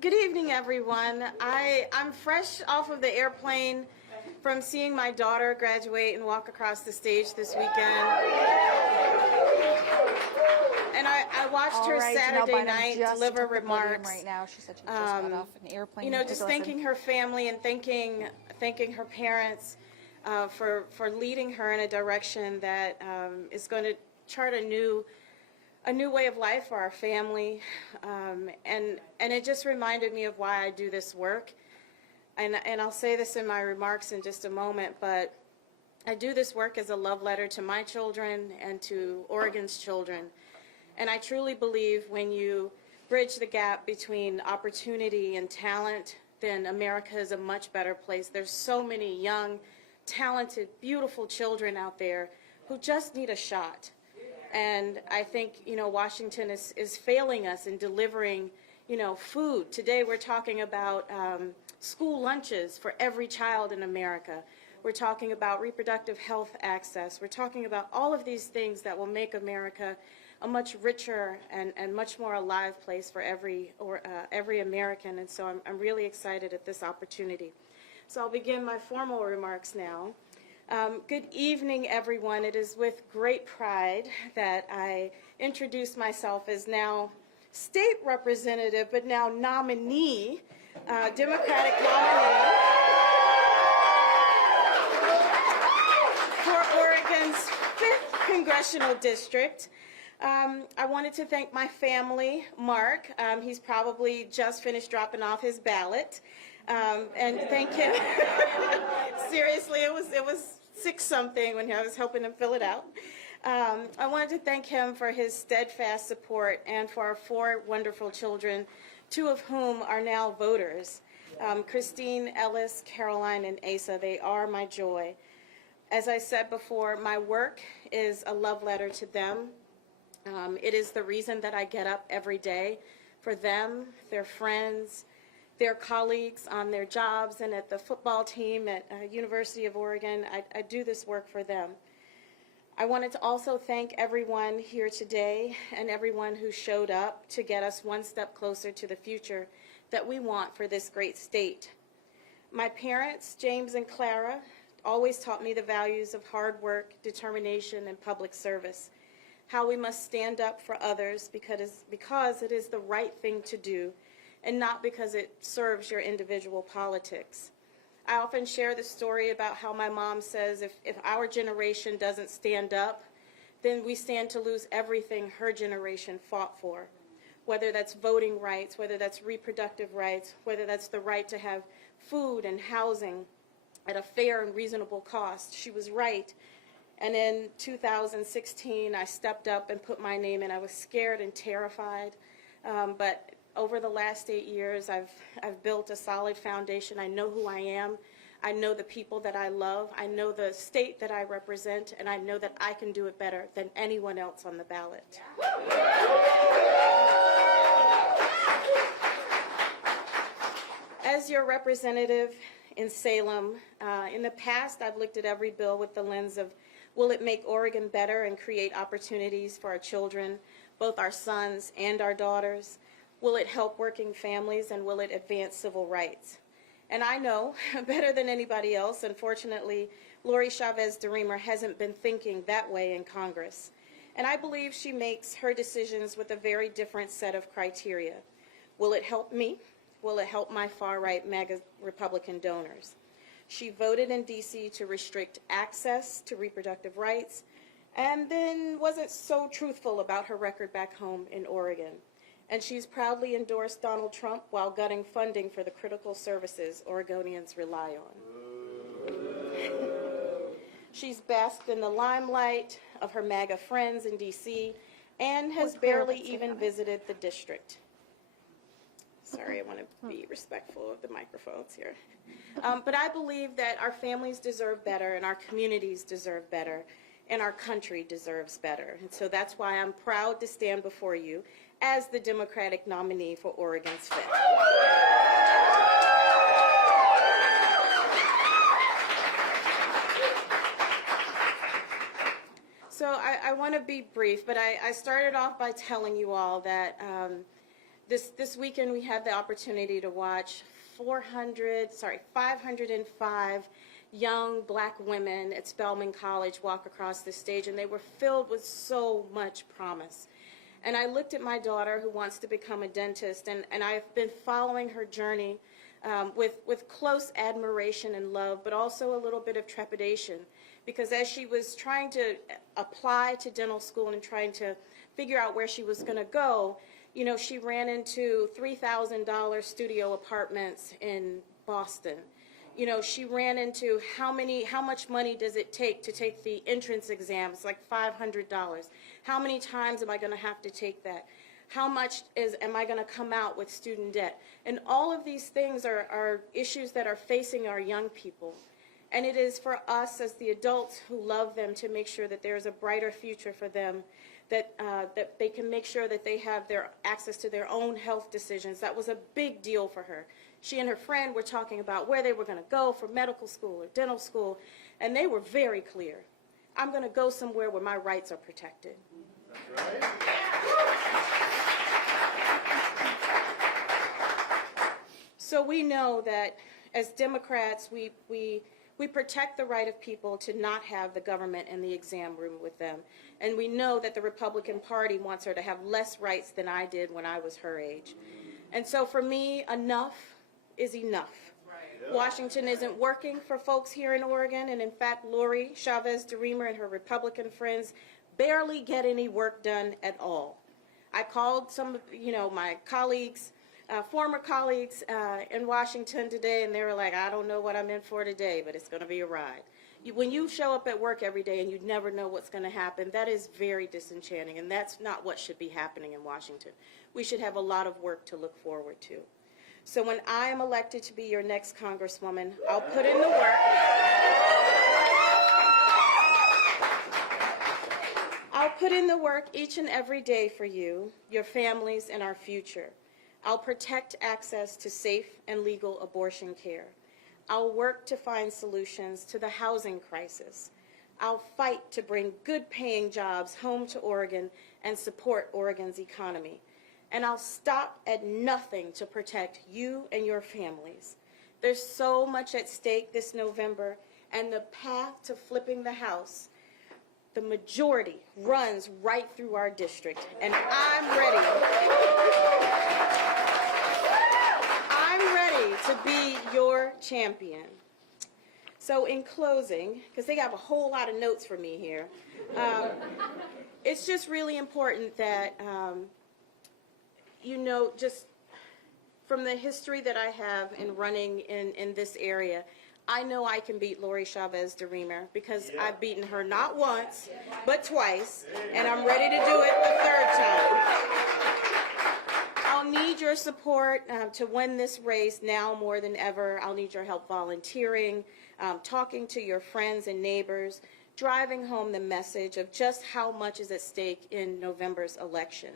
Good evening, everyone. I'm fresh off of the airplane from seeing my daughter graduate and walk across the stage this weekend. And I watched her Saturday night deliver remarks. Right now, she said she just got off an airplane. You know, just thanking her family and thanking her parents for leading her in a direction that is going to chart a new way of life for our family, and it just reminded me of why I do this work. And I'll say this in my remarks in just a moment, but I do this work as a love letter to my children and to Oregon's children. And I truly believe when you bridge the gap between opportunity and talent, then America is a much better place. There's so many young, talented, beautiful children out there who just need a shot. And I think, you know, Washington is failing us in delivering, you know, food. Today we're talking about school lunches for every child in America. We're talking about reproductive health access. We're talking about all of these things that will make America a much richer and much more alive place for every American. And so I'm really excited at this opportunity. So I'll begin my formal remarks now. Good evening, everyone. It is with great pride that I introduce myself as now state representative, but now nominee, Democratic nominee for Oregon's 5th Congressional District. I wanted to thank my family, Mark. He's probably just finished dropping off his ballot. And thank him. Seriously, it was 6-something when I was helping him fill it out. I wanted to thank him for his steadfast support and for our 4 wonderful children, 2 of whom are now voters. Christine, Ellis, Caroline, and Asa, they are my joy. As I said before, my work is a love letter to them. It is the reason that I get up every day for them, their friends, their colleagues on their jobs and at the football team at University of Oregon. I do this work for them. I wanted to also thank everyone here today and everyone who showed up to get us one step closer to the future that we want for this great state. My parents, James and Clara, always taught me the values of hard work, determination, and public service, how we must stand up for others because it is the right thing to do, and not because it serves your individual politics. I often share the story about how my mom says if our generation doesn't stand up, then we stand to lose everything her generation fought for, whether that's voting rights, whether that's reproductive rights, whether that's the right to have food and housing at a fair and reasonable cost. She was right. And in 2016, I stepped up and put my name in. I was scared and terrified, but over the last 8 years, I've built a solid foundation. I know who I am. I know the people that I love. I know the state that I represent, and I know that I can do it better than anyone else on the ballot. As your representative in Salem, in the past, I've looked at every bill with the lens of, will it make Oregon better and create opportunities for our children, both our sons and our daughters? Will it help working families, and will it advance civil rights? And I know, better than anybody else, unfortunately, Lori Chavez-DeRemer hasn't been thinking that way in Congress. And I believe she makes her decisions with a very different set of criteria. Will it help me? Will it help my far-right MAGA Republican donors? She voted in D.C. to restrict access to reproductive rights, and then wasn't so truthful about her record back home in Oregon. And she's proudly endorsed Donald Trump while gutting funding for the critical services Oregonians rely on. She's basked in the limelight of her MAGA friends in D.C. and has barely even visited the district. Sorry, I want to be respectful of the microphones here. But I believe that our families deserve better, and our communities deserve better, and our country deserves better. And so that's why I'm proud to stand before you as the Democratic nominee for Oregon's 5th. So I want to be brief, but I started off by telling you all that This weekend we had the opportunity to watch 505 young black women at Spelman College walk across the stage, and they were filled with so much promise. And I looked at my daughter, who wants to become a dentist, and I've been following her journey with close admiration and love, but also a little bit of trepidation, because as she was trying to apply to dental school and trying to figure out where she was going to go, you know, she ran into $3,000 studio apartments in Boston. You know, she ran into how much money does it take to take the entrance exam? It's like $500. How many times am I going to have to take that? How much am I going to come out with student debt? And all of these things are issues that are facing our young people. And it is for us as the adults who love them to make sure that there is a brighter future for them, that they can make sure that they have their access to their own health decisions. That was a big deal for her. She and her friend were talking about where they were going to go for medical school or dental school, and they were very clear. I'm going to go somewhere where my rights are protected. That's right. So we know that as Democrats, we protect the right of people to not have the government in the exam room with them. And we know that the Republican Party wants her to have less rights than I did when I was her age. And so for me, enough is enough. Right. Washington isn't working for folks here in Oregon, and in fact, Lori Chavez-DeRemer and her Republican friends barely get any work done at all. I called some of my colleagues, former colleagues in Washington today, and they were like, I don't know what I'm in for today, but it's going to be a ride. When you show up at work every day and you never know what's going to happen, that is very disenchanting, and that's not what should be happening in Washington. We should have a lot of work to look forward to. So when I am elected to be your next Congresswoman, I'll put in the work. I'll put in the work each and every day for you, your families, and our future. I'll protect access to safe and legal abortion care. I'll work to find solutions to the housing crisis. I'll fight to bring good-paying jobs home to Oregon and support Oregon's economy. And I'll stop at nothing to protect you and your families. There's so much at stake this November, and the path to flipping the House, the majority runs right through our district, and I'm ready. I'm ready to be your champion. So in closing, because they have a whole lot of notes for me here, it's just really important that just from the history that I have in running in this area, I know I can beat Lori Chavez-DeRemer because I've beaten her not once, but twice, and I'm ready to do it the third time. I'll need your support to win this race now more than ever. I'll need your help volunteering, talking to your friends and neighbors, driving home the message of just how much is at stake in November's election.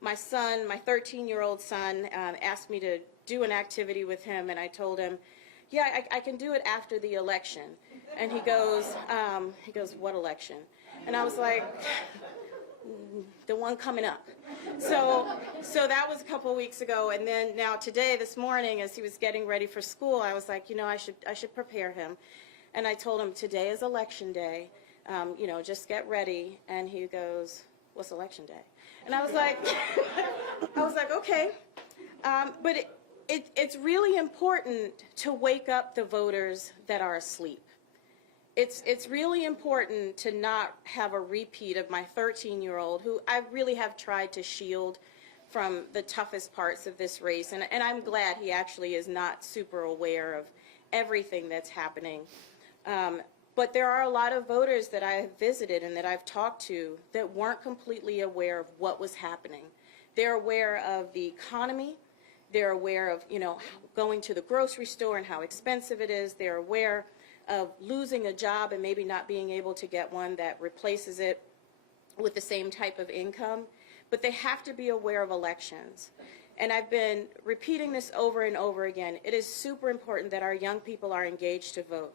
My son, my 13-year-old son, asked me to do an activity with him, and I told him, yeah, I can do it after the election. And he goes, what election? And I was like, the one coming up. So that was a couple of weeks ago, and then now today, this morning, as he was getting ready for school, I was like, I should prepare him. And I told him, today is election day, just get ready. And he goes, what's election day? And I was like, okay. But it's really important to wake up the voters that are asleep. It's really important to not have a repeat of my 13-year-old, who I really have tried to shield from the toughest parts of this race. And I'm glad he actually is not super aware of everything that's happening. But there are a lot of voters that I have visited and that I've talked to that weren't completely aware of what was happening. They're aware of the economy. They're aware of, going to the grocery store and how expensive it is. They're aware of losing a job and maybe not being able to get one that replaces it with the same type of income. But they have to be aware of elections. And I've been repeating this over and over again. It is super important that our young people are engaged to vote.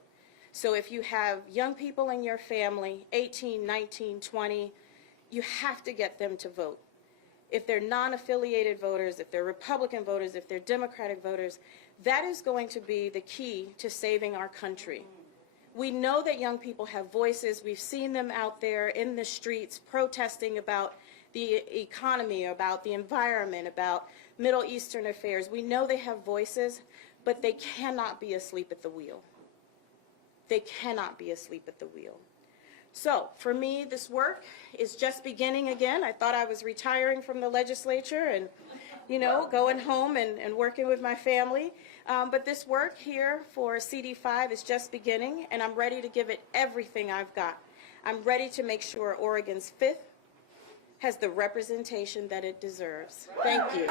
So if you have young people in your family, 18, 19, 20, you have to get them to vote. if they're non-affiliated voters, if they're Republican voters, if they're Democratic voters, that is going to be the key to saving our country. We know that young people have voices. We've seen them out there in the streets protesting about the economy, about the environment, about Middle Eastern affairs. We know they have voices, but they cannot be asleep at the wheel. They cannot be asleep at the wheel. So for me, this work is just beginning again. I thought I was retiring from the legislature and, you know, going home and working with my family. But this work here for CD5 is just beginning, and I'm ready to give it everything I've got. I'm ready to make sure Oregon's 5th has the representation that it deserves. Thank you.